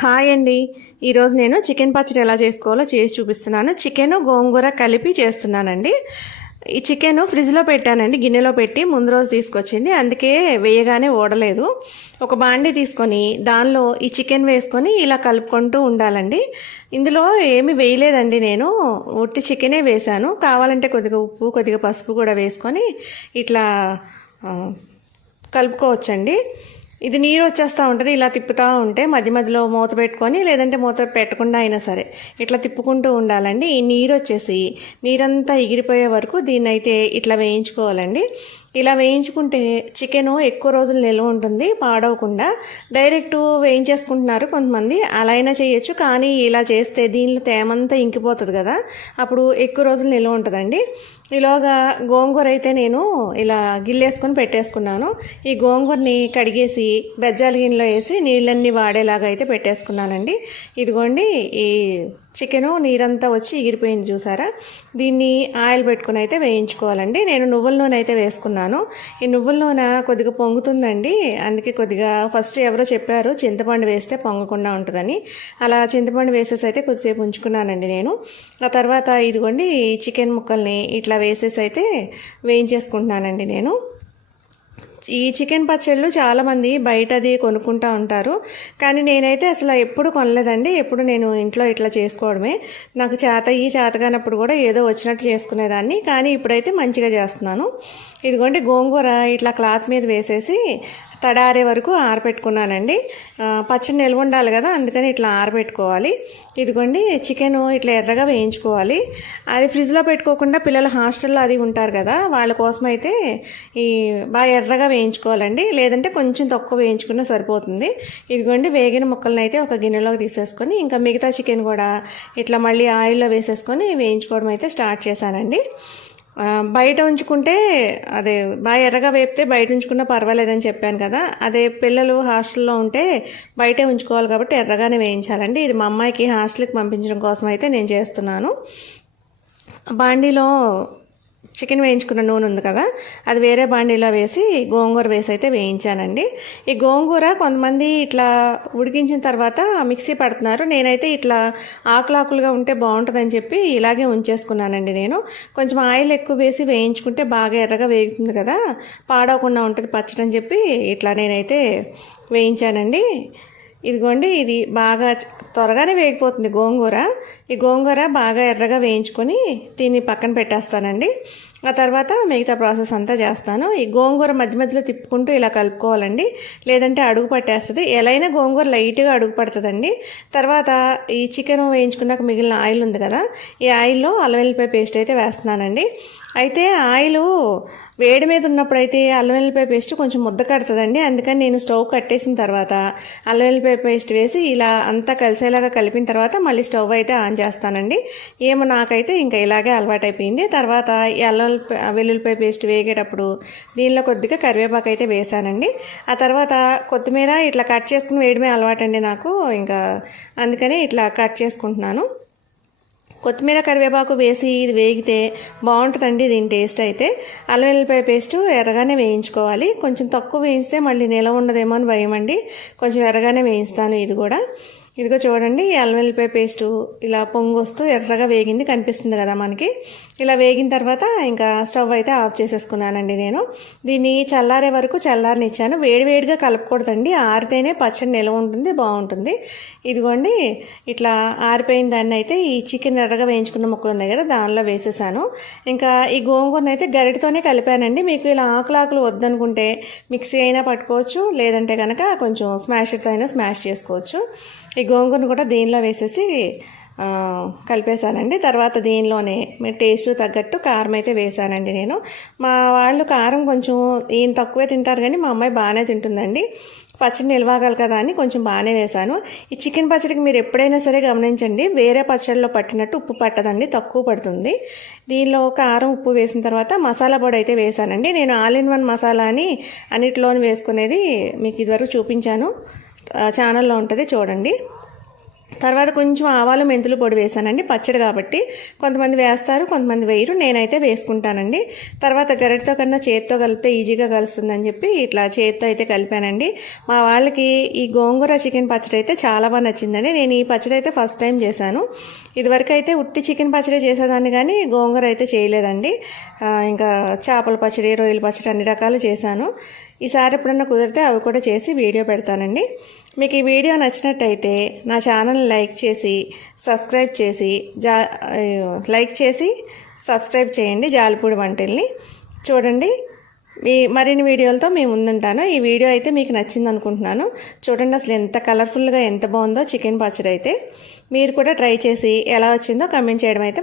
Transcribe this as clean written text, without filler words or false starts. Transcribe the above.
Hi అండి. ఈరోజు నేను చికెన్ పచ్చడి ఎలా చేసుకోవాలో చేసి చూపిస్తున్నాను. చికెన్ గోంగూర కలిపి చేస్తున్నానండి. ఈ చికెన్ ఫ్రిడ్జ్లో పెట్టానండి, గిన్నెలో పెట్టి ముందు రోజు తీసుకొచ్చింది, అందుకే వేయగానే ఓడలేదు. ఒక బాండీ తీసుకొని దానిలో ఈ చికెన్ వేసుకొని ఇలా కలుపుకుంటూ ఉండాలండి. ఇందులో ఏమి వేయలేదండి, నేను ఉట్టి చికెనే వేశాను. కావాలంటే కొద్దిగా ఉప్పు, కొద్దిగా పసుపు కూడా వేసుకొని ఇట్లా కలుపుకోవచ్చండి. ఇది నీరు వచ్చేస్తూ ఉంటుంది. ఇలా తిప్పుతూ ఉంటే మధ్య మధ్యలో మూత పెట్టుకొని, లేదంటే మూత పెట్టకుండా అయినా సరే ఇట్లా తిప్పుకుంటూ ఉండాలండి. ఈ నీరు వచ్చేసి నీరంతా ఎగిరిపోయే వరకు దీన్ని అయితే ఇట్లా వేయించుకోవాలండి. ఇలా వేయించుకుంటే చికెను ఎక్కువ రోజులు నిల్వ ఉంటుంది, పాడవకుండా. డైరెక్ట్ వేయించేసుకుంటున్నారు కొంతమంది, అలా అయినా చేయొచ్చు. కానీ ఇలా చేస్తే దీనిలో తేమంతా ఇంకిపోతుంది కదా, అప్పుడు ఎక్కువ రోజులు నిల్వ ఉంటుందండి. ఈలోగా గోంగూర అయితే నేను ఇలా గిల్లేసుకొని పెట్టేసుకున్నాను. ఈ గోంగూరని కడిగేసి బెజ్జాల గిన్నెలో వేసి నీళ్ళన్నీ వాడేలాగా అయితే పెట్టేసుకున్నానండి. ఇదిగోండి, ఈ చికెను నీరంతా వచ్చి ఎగిరిపోయింది చూసారా. దీన్ని ఆయిల్ పెట్టుకుని అయితే వేయించుకోవాలండి. నేను నువ్వుల నూనె అయితే వేసుకున్నాను. ఈ నువ్వుల నూనె కొద్దిగా పొంగుతుందండి, అందుకే కొద్దిగా ఫస్ట్ ఎవరో చెప్పారు చింతపండు వేస్తే పొంగకుండా ఉంటుందని. అలా చింతపండు వేసేసి అయితే కొద్దిసేపు ఉంచుకున్నానండి నేను. ఆ తర్వాత ఇదిగోండి చికెన్ ముక్కల్ని ఇట్లా వేసేసి అయితే వేయించేసుకుంటున్నానండి నేను. ఈ చికెన్ పచ్చళ్ళు చాలామంది బయటది కొనుక్కుంటూ ఉంటారు, కానీ నేనైతే అసలు ఎప్పుడు కొనలేదండి. ఎప్పుడు నేను ఇంట్లో ఇట్లా చేసుకోవడమే. నాకు చేతగానప్పుడు కూడా ఏదో వచ్చినట్టు చేసుకునేదాన్ని, కానీ ఇప్పుడైతే మంచిగా చేస్తున్నాను. ఇదిగోండి గోంగూర ఇట్లా క్లాత్ మీద వేసేసి తడారే వరకు ఆరబెట్టుకున్నానండి. పచ్చడి నిల్వ ఉండాలి కదా, అందుకని ఇట్లా ఆరబెట్టుకోవాలి. ఇదిగోండి చికెన్ ఇట్లా ఎర్రగా వేయించుకోవాలి. అది ఫ్రిడ్జ్లో పెట్టుకోకుండా పిల్లలు హాస్టల్లో అది ఉంటారు కదా, వాళ్ళ కోసం అయితే ఈ బాగా ఎర్రగా వేయించుకోవాలండి. లేదంటే కొంచెం తక్కువ వేయించుకున్నా సరిపోతుంది. ఇదిగోండి వేగిన ముక్కలను అయితే ఒక గిన్నెలోకి తీసేసుకొని ఇంకా మిగతా చికెన్ కూడా ఇట్లా మళ్ళీ ఆయిల్లో వేసేసుకొని వేయించుకోవడం అయితే స్టార్ట్ చేశానండి. బయట ఉంచుకుంటే అదే బాగా ఎర్రగా వేపితే బయట ఉంచుకున్నా పర్వాలేదని చెప్పాను కదా, అదే పిల్లలు హాస్టల్లో ఉంటే బయటే ఉంచుకోవాలి కాబట్టి ఎర్రగానే వేయించాలండి. ఇది మా అమ్మాయికి హాస్టల్కి పంపించడం కోసం అయితే నేను చేస్తున్నాను. బాండీలో చికెన్ వేయించుకున్న నూనె ఉంది కదా, అది వేరే బాండీలో వేసి గోంగూర వేసి అయితే వేయించానండి. ఈ గోంగూర కొంతమంది ఇట్లా ఉడికించిన తర్వాత మిక్సీ పడుతున్నారు. నేనైతే ఇట్లా ఆకులాకులుగా ఉంటే బాగుంటుందని చెప్పి ఇలాగే ఉంచేసుకున్నానండి నేను. కొంచెం ఆయిల్ ఎక్కువ వేసి వేయించుకుంటే బాగా ఎర్రగా వేగుతుంది కదా, పాడవకుండా ఉంటుంది పచ్చడి అని చెప్పి ఇట్లా నేనైతే వేయించానండి. ఇదిగోండి, ఇది బాగా త్వరగానే వేగిపోతుంది గోంగూర. ఈ గోంగూర బాగా ఎర్రగా వేయించుకొని దీన్ని పక్కన పెట్టేస్తానండి. ఆ తర్వాత మిగతా ప్రాసెస్ అంతా చేస్తాను. ఈ గోంగూర మధ్య మధ్యలో తిప్పుకుంటూ ఇలా కలుపుకోవాలండి, లేదంటే అడుగు పట్టేస్తుంది. ఎలా అయినా గోంగూర లైట్గా అడుగు పడుతుందండి. తర్వాత ఈ చికెన్ వేయించుకున్నాక మిగిలిన ఆయిల్ ఉంది కదా, ఈ ఆయిల్లో అల్లం వెల్లిపాయ పేస్ట్ అయితే వేస్తున్నానండి. అయితే ఆయిల్ వేడి మీద ఉన్నప్పుడు అయితే అల్లం వెల్లిపాయ పేస్ట్ కొంచెం ముద్ద కడుతుందండి, అందుకని నేను స్టవ్ కట్టేసిన తర్వాత అల్లం వెల్లిపాయ పేస్ట్ వేసి ఇలా అంతా కలిసేలాగా కలిపిన తర్వాత మళ్ళీ స్టవ్ అయితే ఆన్ చేస్తానండి. ఏమో నాకైతే ఇంకా ఇలాగే అలవాటైపోయింది. తర్వాత ఈ అల్లం వెల్లుల్లిపాయ పేస్ట్ వేగేటప్పుడు దీనిలో కొద్దిగా కరివేపాకు అయితే వేసానండి. ఆ తర్వాత కొత్తిమీర ఇట్లా కట్ చేసుకుని వేయడమే అలవాటండి నాకు, ఇంకా అందుకని ఇట్లా కట్ చేసుకుంటున్నాను. కొత్తిమీర కరివేపాకు వేసి ఇది వేగితే బాగుంటుందండి దీని టేస్ట్ అయితే. అల్లం వెల్లిపాయ పేస్ట్ ఎర్రగానే వేయించుకోవాలి. కొంచెం తక్కువ వేయిస్తే మళ్ళీ నిలవ ఉండదేమో అని భయం అండి, కొంచెం ఎర్రగానే వేయిస్తాను ఇది కూడా. ఇదిగో చూడండి, అల్లం వెల్లిపాయ పేస్టు ఇలా పొంగు వస్తూ ఎర్రగా వేగింది కనిపిస్తుంది కదా మనకి. ఇలా వేగిన తర్వాత ఇంకా స్టవ్ అయితే ఆఫ్ చేసేసుకున్నానండి నేను. దీన్ని చల్లారే వరకు చల్లారనిచ్చాను. వేడివేడిగా కలపకూడదండి, ఆరితేనే పచ్చడి నిలవ ఉంటుంది, బాగుంటుంది. ఇదిగోండి ఇట్లా ఆరిపోయిన దాన్ని అయితే ఈ చికెన్ ఎర్రగా వేయించుకున్న ముక్కలు ఉన్నాయి కదా దానిలో వేసేసాను. ఇంకా ఈ గోంగూరను అయితే గరిటతోనే కలిపానండి. మీకు ఇలా ఆకులు వద్దనుకుంటే మిక్సీ అయినా పట్టుకోవచ్చు, లేదంటే కనుక కొంచెం స్మాషర్తో అయినా స్మాష్ చేసుకోవచ్చు. ఈ గోంగూరను కూడా దీనిలో వేసేసి కలిపేశానండి. తర్వాత దీనిలోనే టేస్ట్ తగ్గట్టు కారం అయితే వేసానండి నేను. మా వాళ్ళు కారం కొంచెం ఈయన తక్కువే తింటారు, కానీ మా అమ్మాయి బాగానే తింటుందండి. పచ్చడి నిలవగాలి కదా అని కొంచెం బాగానే వేశాను. ఈ చికెన్ పచ్చడికి మీరు ఎప్పుడైనా సరే గమనించండి, వేరే పచ్చడిలో పట్టినట్టు ఉప్పు పట్టదండి, తక్కువ పడుతుంది. దీనిలో కారం ఉప్పు వేసిన తర్వాత మసాలా పొడి అయితే వేసానండి. నేను ఆల్ ఇన్ వన్ మసాలా అని అన్నిటిలోని వేసుకునేది మీకు ఇదివరకు చూపించాను, ఛానల్లో ఉంటుంది చూడండి. తర్వాత కొంచెం ఆవాలు మెంతులు పొడి వేసానండి, పచ్చడి కాబట్టి. కొంతమంది వేస్తారు, కొంతమంది వేయరు, నేనైతే వేసుకుంటానండి. తర్వాత గరిటతో కన్నా చేతితో కలిపితే ఈజీగా కలుస్తుందని చెప్పి ఇట్లా చేతితో అయితే కలిపానండి. మా వాళ్ళకి ఈ గోంగూర చికెన్ పచ్చడి అయితే చాలా బాగా నచ్చిందండి. నేను ఈ పచ్చడి అయితే ఫస్ట్ టైం చేశాను. ఇదివరకు అయితే ఉట్టి చికెన్ పచ్చడి చేసేదాన్ని కానీ గోంగూర అయితే చేయలేదండి. ఇంకా చేపల పచ్చడి, రొయ్యల పచ్చడి అన్ని రకాలు చేశాను. ఈసారి ఎప్పుడన్నా కుదిరితే అవి కూడా చేసి వీడియో పెడతానండి. మీకు ఈ వీడియో నచ్చినట్టయితే నా ఛానల్ లైక్ చేసి సబ్స్క్రైబ్ చేయండి జాలిపూడి వంటల్ని. చూడండి, మరిన్ని వీడియోలతో మీ ముందుంటాను. ఈ వీడియో అయితే మీకు నచ్చింది అనుకుంటున్నాను. చూడండి అసలు ఎంత కలర్ఫుల్గా ఎంత బాగుందో చికెన్ పచ్చడి అయితే. మీరు కూడా ట్రై చేసి ఎలా వచ్చిందో కమెంట్ చేయడం అయితే